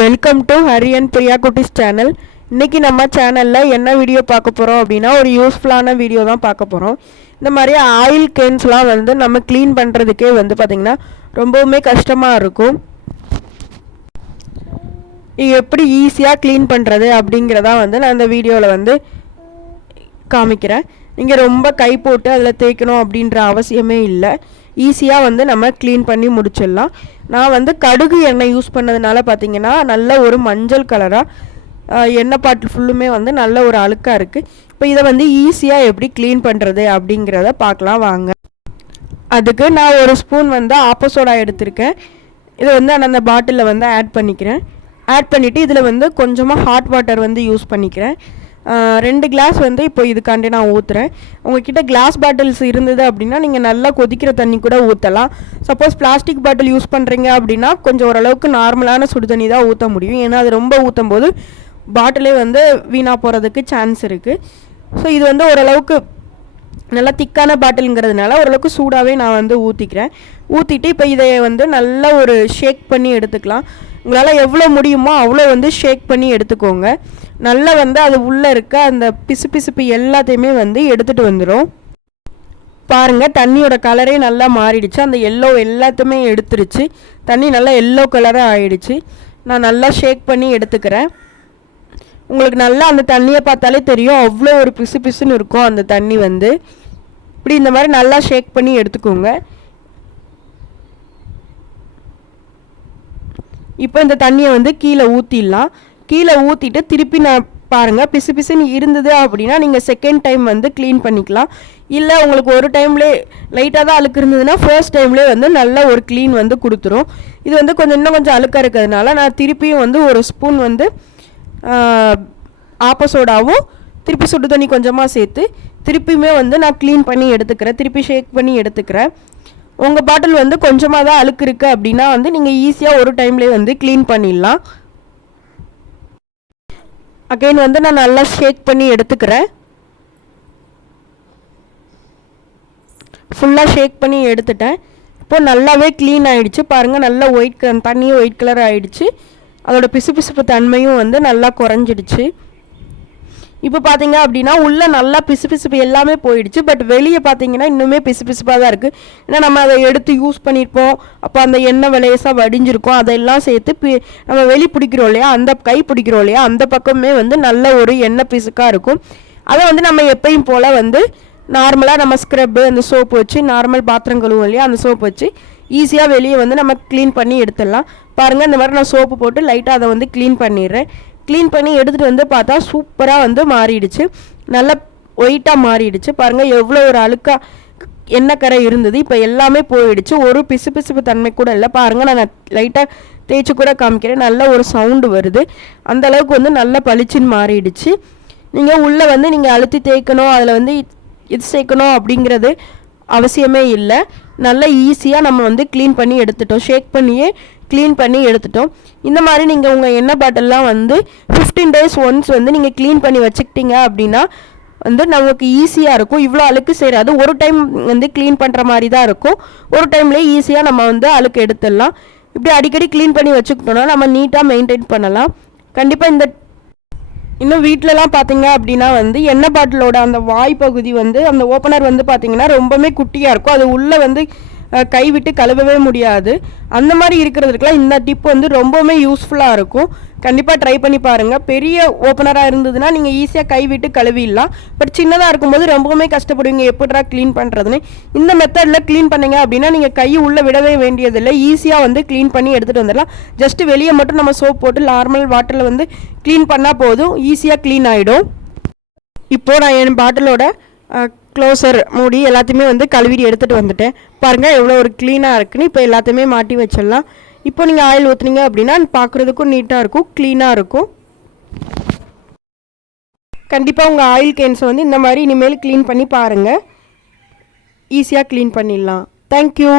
Welcome to Hariyan Priya Kutties channel இன்றைக்கி நம்ம சேனலில் என்ன வீடியோ பார்க்க போகிறோம் அப்படின்னா ஒரு யூஸ்ஃபுல்லான வீடியோ தான் பார்க்க போகிறோம் இந்த மாதிரி ஆயில் கேன்ஸ்லாம் வந்து நம்ம க்ளீன் பண்ணுறதுக்கே வந்து பார்த்திங்கன்னா ரொம்பவுமே கஷ்டமாக இருக்கும். இது எப்படி ஈஸியாக க்ளீன் பண்ணுறது அப்படிங்கிறதா வந்து நான் இந்த வீடியோவில் வந்து காமிக்கிறேன். நீங்கள் ரொம்ப கை போட்டு அதில் தேய்க்கணும் அப்படின்ற அவசியமே இல்லை. ஈஸியாக வந்து நம்ம க்ளீன் பண்ணி முடிச்சிடலாம். நான் வந்து கடுகு எண்ணெய் யூஸ் பண்ணதுனால பார்த்தீங்கன்னா நல்ல ஒரு மஞ்சள் கலராக எண்ணெய் பாட்டில் ஃபுல்லுமே வந்து நல்ல ஒரு அழுக்காக இருக்குது இப்போ இதை வந்து ஈஸியாக எப்படி க்ளீன் பண்ணுறது அப்படிங்கிறத பார்க்கலாம் வாங்க. அதுக்கு நான் ஒரு ஸ்பூன் வந்து ஆப்போசோடா எடுத்திருக்கேன். இதை வந்து நான் அந்த பாட்டிலில் வந்து ஆட் பண்ணிக்கிறேன். ஆட் பண்ணிவிட்டு இதில் வந்து கொஞ்சமாக ஹாட் வாட்டர் வந்து யூஸ் பண்ணிக்கிறேன். ரெண்டு கிளாஸ் வந்து இப்போ இதுக்காண்டி நான் ஊற்றுறேன் உங்ககிட்ட கிளாஸ் பாட்டில்ஸ் இருந்தது அப்படின்னா நீங்கள் நல்லா கொதிக்கிற தண்ணி கூட ஊற்றலாம் சப்போஸ் பிளாஸ்டிக் பாட்டில் யூஸ் பண்ணுறீங்க அப்படின்னா கொஞ்சம் ஓரளவுக்கு நார்மலான சுடு தண்ணி தான் ஊற்ற முடியும். ஏன்னா அது ரொம்ப ஊற்றும் போது பாட்டிலே வந்து வீணாக போகிறதுக்கு சான்ஸ் இருக்குது ஸோ இது வந்து ஓரளவுக்கு நல்லா திக்கான பாட்டிலுங்கிறதுனால ஓரளவுக்கு சூடாகவே நான் வந்து ஊற்றிக்கிறேன் ஊற்றிட்டு இப்போ இதை வந்து நல்லா ஒரு ஷேக் பண்ணி எடுத்துக்கலாம். உங்களால் எவ்வளோ முடியுமோ அவ்வளோ வந்து ஷேக் பண்ணி எடுத்துக்கோங்க. நல்லா வந்து அது உள்ளே இருக்க அந்த பிசு பிசுப்பு எல்லாத்தையுமே வந்து எடுத்துகிட்டு வந்துடும் பாருங்க தண்ணியோட கலரே நல்லா மாறிடுச்சு. அந்த எல்லோ எல்லாத்தையுமே எடுத்துருச்சு. தண்ணி நல்லா எல்லோ கலராக ஆயிடுச்சு. நான் நல்லா ஷேக் பண்ணி எடுத்துக்கிறேன். உங்களுக்கு நல்லா அந்த தண்ணியை பார்த்தாலே தெரியும். அவ்வளோ ஒரு பிசு பிசுன்னு இருக்கும் அந்த தண்ணி வந்து. இப்படி இந்த மாதிரி நல்லா ஷேக் பண்ணி எடுத்துக்கோங்க. இப்போ இந்த தண்ணியை வந்து கீழே ஊற்றிடலாம் கீழே ஊற்றிட்டு திருப்பி நான் பாருங்கள் பிசு பிசுன்னு இருந்தது அப்படின்னா நீங்கள் செகண்ட் டைம் வந்து க்ளீன் பண்ணிக்கலாம். இல்லை உங்களுக்கு ஒரு டைம்லேயே லைட்டாக தான் அழுக்கு இருந்ததுன்னா ஃபர்ஸ்ட் டைம்லேயே வந்து நல்ல ஒரு க்ளீன் வந்து கொடுத்துரும். இது வந்து கொஞ்சம் இன்னும் கொஞ்சம் அழுக்காக இருக்கிறதுனால நான் திருப்பியும் வந்து ஒரு ஸ்பூன் வந்து ஆப்போசோடாவும் திருப்பி சுடு தண்ணி கொஞ்சமாக சேர்த்து திருப்பியுமே வந்து நான் க்ளீன் பண்ணி எடுத்துக்கிறேன். திருப்பி ஷேக் பண்ணி எடுத்துக்கிறேன். உங்கள் பாட்டில் வந்து கொஞ்சமாக தான் அழுக்கு இருக்குது அப்படின்னா வந்து நீங்கள் ஈஸியாக ஒரு டைம்லேயே வந்து க்ளீன் பண்ணிடலாம். அகைன் வந்து நான் நல்லா ஷேக் பண்ணி எடுத்துக்கிறேன். ஃபுல்லாக ஷேக் பண்ணி எடுத்துட்டேன். இப்போது நல்லாவே க்ளீன் ஆகிடுச்சு பாருங்கள் நல்லா ஒயிட் கலர் தண்ணியும் ஒயிட் கலர் ஆகிடுச்சு அதோட பிசுபிசுப்பு தன்மையும் வந்து நல்லா குறைஞ்சிடுச்சு. இப்போ பார்த்தீங்க அப்படின்னா உள்ளே நல்லா பிசுபிசுப்பு எல்லாமே போயிடுச்சு. பட் வெளியே பார்த்தீங்கன்னா இன்னுமே பிசுபிசுப்பாக தான் இருக்குது ஏன்னா நம்ம அதை எடுத்து யூஸ் பண்ணியிருப்போம். அப்போ அந்த எண்ணெய் விலையசாக வடிஞ்சிருக்கும். அதெல்லாம் சேர்த்து பி நம்ம வெளி பிடிக்கிறோம் இல்லையா? அந்த கை பிடிக்கிறோம் இல்லையா? அந்த பக்கமே வந்து நல்ல ஒரு எண்ணெய் பிசுக்காக இருக்கும். அதை வந்து நம்ம எப்பயும் போல் வந்து நார்மலாக நம்ம ஸ்க்ரப்பு அந்த சோப்பு வச்சு நார்மல் பாத்திரம் கழுவும் இல்லையா? அந்த சோப்பு வச்சு ஈஸியாக வெளியே வந்து நம்ம க்ளீன் பண்ணி எடுத்துடலாம். பாருங்கள் இந்த மாதிரி நான் சோப்பு போட்டு லைட்டாக அதை வந்து க்ளீன் பண்ணிடுறேன். க்ளீன் பண்ணி எடுத்துகிட்டு வந்து பார்த்தா சூப்பராக வந்து மாறிடுச்சு. நல்லா ஒயிட்டாக மாறிடுச்சு. பாருங்கள் எவ்வளோ ஒரு அழுக்காக எண்ணெய் கரை இருந்தது. இப்போ எல்லாமே போயிடுச்சு. ஒரு பிசு பிசுப்பு தன்மை கூட இல்லை. பாருங்கள் நான் லைட்டாக தேய்ச்சி கூட காமிக்கிறேன். நல்ல ஒரு சவுண்டு வருது. அந்த அளவுக்கு வந்து நல்ல பளிச்சுன்னு மாறிடுச்சு. நீங்கள் உள்ளே வந்து நீங்கள் அழுத்தி தேய்க்கணும். அதில் வந்து இது சேர்க்கணும் அப்படிங்கிறது அவசியமே இல்லை. நல்லா ஈஸியாக நம்ம வந்து க்ளீன் பண்ணி எடுத்துட்டோம். ஷேக் பண்ணியே க்ளீன் பண்ணி எடுத்துட்டோம். இந்த மாதிரி நீங்கள் உங்கள் எண்ணெய் பாட்டிலெலாம் வந்து ஃபிஃப்டீன் டேஸ் ஒன்ஸ் வந்து நீங்கள் க்ளீன் பண்ணி வச்சுக்கிட்டீங்க அப்படின்னா வந்து நமக்கு ஈஸியாக இருக்கும். இவ்வளோ அழுக்கு சேராது. ஒரு டைம் வந்து க்ளீன் பண்ணுற மாதிரி தான் இருக்கும். ஒரு டைம்லேயே ஈஸியாக நம்ம வந்து அழுக்கு எடுத்துடலாம். இப்படி அடிக்கடி க்ளீன் பண்ணி வச்சுக்கிட்டோம்னா நம்ம நீட்டாக மெயின்டைன் பண்ணலாம். கண்டிப்பாக இந்த இன்னும் வீட்டிலலாம் பார்த்தீங்க அப்படின்னா வந்து எண்ணெய் பாட்டிலோட அந்த வாய் பகுதி வந்து அந்த ஓப்பனர் வந்து பார்த்தீங்கன்னா ரொம்பவுமே குட்டியாக இருக்கும். அது உள்ளே வந்து கைவிட்டு கழுவவே முடியாது. அந்த மாதிரி இருக்கிறதுக்குலாம் இந்த டிப் வந்து ரொம்பவுமே யூஸ்ஃபுல்லாக இருக்கும். கண்டிப்பாக ட்ரை பண்ணி பாருங்கள் பெரிய ஓப்பனராக இருந்ததுன்னா நீங்கள் ஈஸியாக கை விட்டு கழுவிடலாம். பட் சின்னதாக இருக்கும்போது ரொம்பவுமே கஷ்டப்படுவீங்க. எப்படா க்ளீன் பண்ணுறதுன்னு இந்த மெத்தடில் க்ளீன் பண்ணீங்க அப்படின்னா நீங்கள் கை உள்ளே விடவே வேண்டியதில்லை. ஈஸியாக வந்து க்ளீன் பண்ணி எடுத்துகிட்டு வந்துடலாம். ஜஸ்ட்டு வெளியே மட்டும் நம்ம சோப் போட்டு நார்மல் வாட்டரில் வந்து க்ளீன் பண்ணால் போதும். ஈஸியாக க்ளீன் ஆகிடும் இப்போது நான் என் பாட்டிலோட க்ளோசர் மூடி எல்லாத்தையுமே வந்து கழுவிட்டு எடுத்துகிட்டு வந்துட்டேன். பாருங்கள் எவ்வளோ ஒரு க்ளீனாக இருக்குன்னு இப்போ எல்லாத்தையுமே மாட்டி வச்சிடலாம். இப்போ நீங்கள் ஆயில் ஊற்றுனீங்க அப்படின்னா பார்க்குறதுக்கும் நீட்டாக இருக்கும் க்ளீனாக இருக்கும். கண்டிப்பாக உங்கள் ஆயில் கேன்ஸை வந்து இந்த மாதிரி இனிமேல் க்ளீன் பண்ணி பாருங்கள் ஈஸியாக க்ளீன் பண்ணிடலாம். தேங்க்யூ